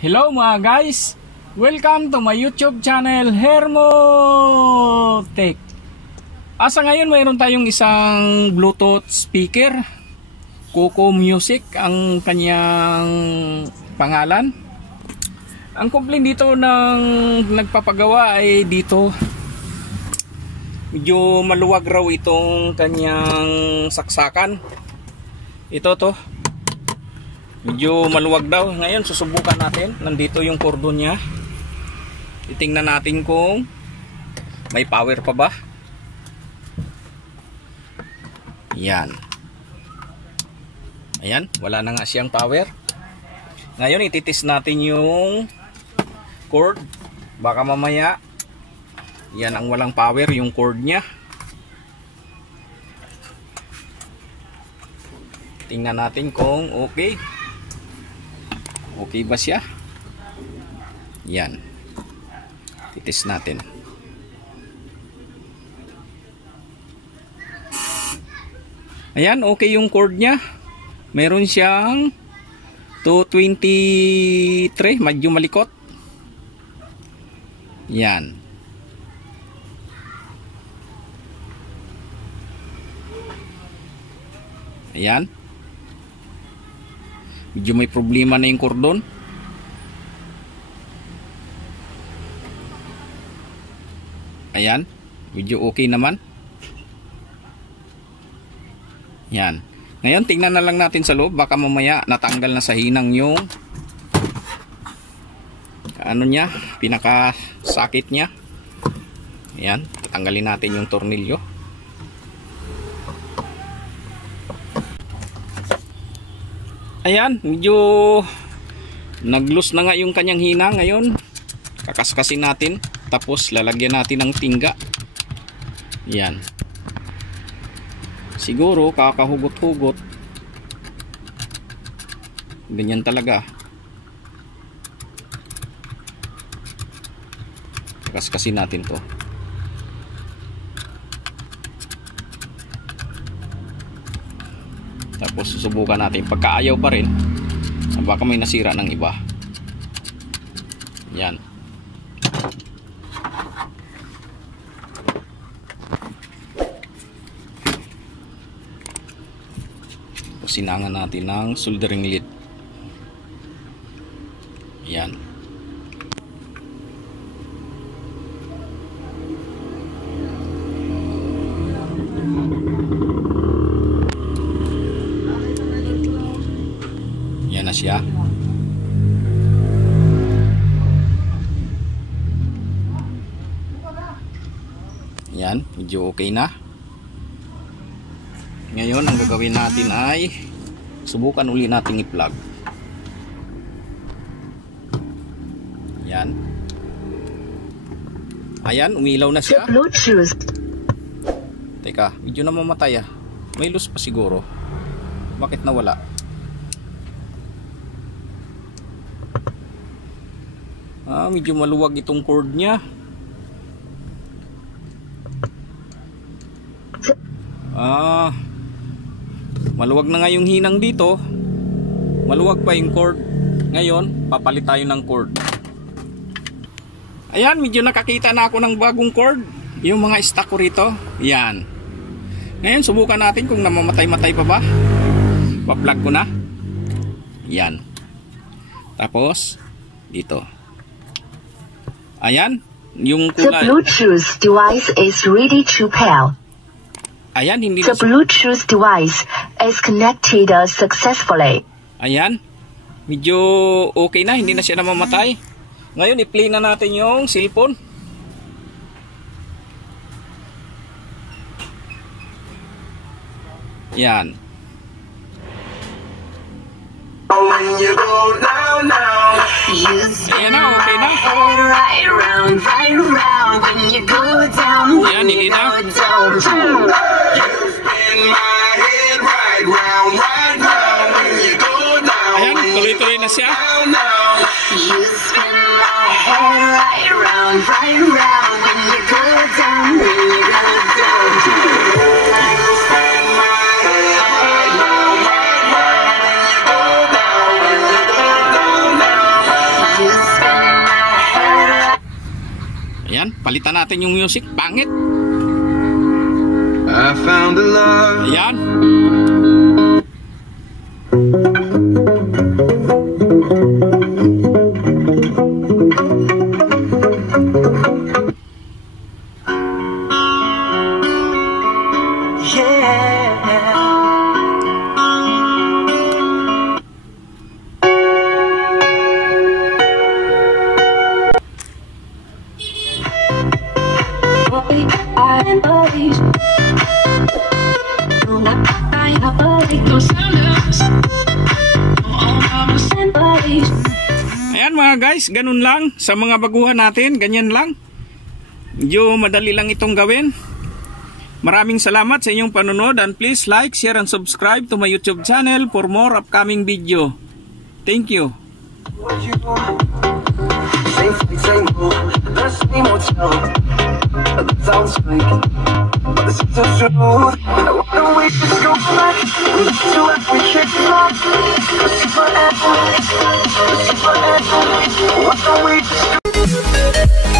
Hello mga guys! Welcome to my YouTube channel, Hermotech. Asa ngayon mayroon tayong isang Bluetooth speaker, Coco Music ang kanyang pangalan. Ang complaint dito ng nagpapagawa ay dito medyo maluwag raw itong kanyang saksakan. Ito to, medyo maluwag daw. Ngayon susubukan natin. Nandito yung cordon niya. Titingnan natin kung may power pa ba. Yan. Ayan, wala na nga siyang power. Ngayon ititis natin yung cord. Baka mamaya yan ang walang power, yung cord niya. Tingnan natin kung okay. Okay ba siya? Yan. Titis natin. Ayan, okay yung cord niya. Meron siyang 223, medyo malikot. Yan. Ayan. Medyo may problema na yung cordon. Ayan, medyo okay naman. Yan. Ngayon tingnan na lang natin sa loob. Baka mamaya natanggal na sa hinang yung ano niya, pinakasakit niya. Ayan, tanggalin natin yung tornilyo. Ayan, medyo nag-loose na nga yung kanyang hinang. Ngayon kakaskasin natin, tapos lalagyan natin ng tingga. Yan. Siguro kakahugot-hugot. Ganyan talaga. Kakaskasin natin to. Tapos susubukan natin. Pagka ayaw pa rin, baka may nasira ng iba. Yan. Sinangan natin ng soldering lead. Yan. Yan na siya. Yan, medyo okay na. Ngayon ang gagawin natin ay subukan uli natin i-plug. Yan. Ayan, umilaw na siya. Teka, medyo na mamatay ah. May loose pa siguro. Bakit nawala? Medyo maluwag itong cord niya. Maluwag na nga yung hinang dito. Maluwag pa yung cord. Ngayon, papalit tayo ng cord. Ayan, medyo nakakita na ako ng bagong cord. Yung mga stock ko rito. Yan. Ngayon, subukan natin kung namamatay-matay pa ba. Pa-plug ko na. Yan. Tapos, dito. Ayan, yung kulay. The Bluetooth device is ready to pair. Ayan, hindi The Bluetooth device is connected successfully. Ayan, medyo okay na, hindi na siya namamatay. Ngayon, i-play na natin yung cellphone. Yan. Ayan na, okay na. Ayan, hindi na. Ayan, tuloy-tuloy na siya. Ayan, palitan natin yung music. Pangit. I found a love. Ayan. Ayan mga guys, ganun lang. Sa mga baguhan natin, ganyan lang. Medyo madali lang itong gawin. Maraming salamat sa inyong panonood, and please like, share, and subscribe to my YouTube channel for more upcoming video. Thank you. Same move, the same hotel. That sounds fake, but this is the truth. Why don't we just go back to what we kicked off? Why don't we just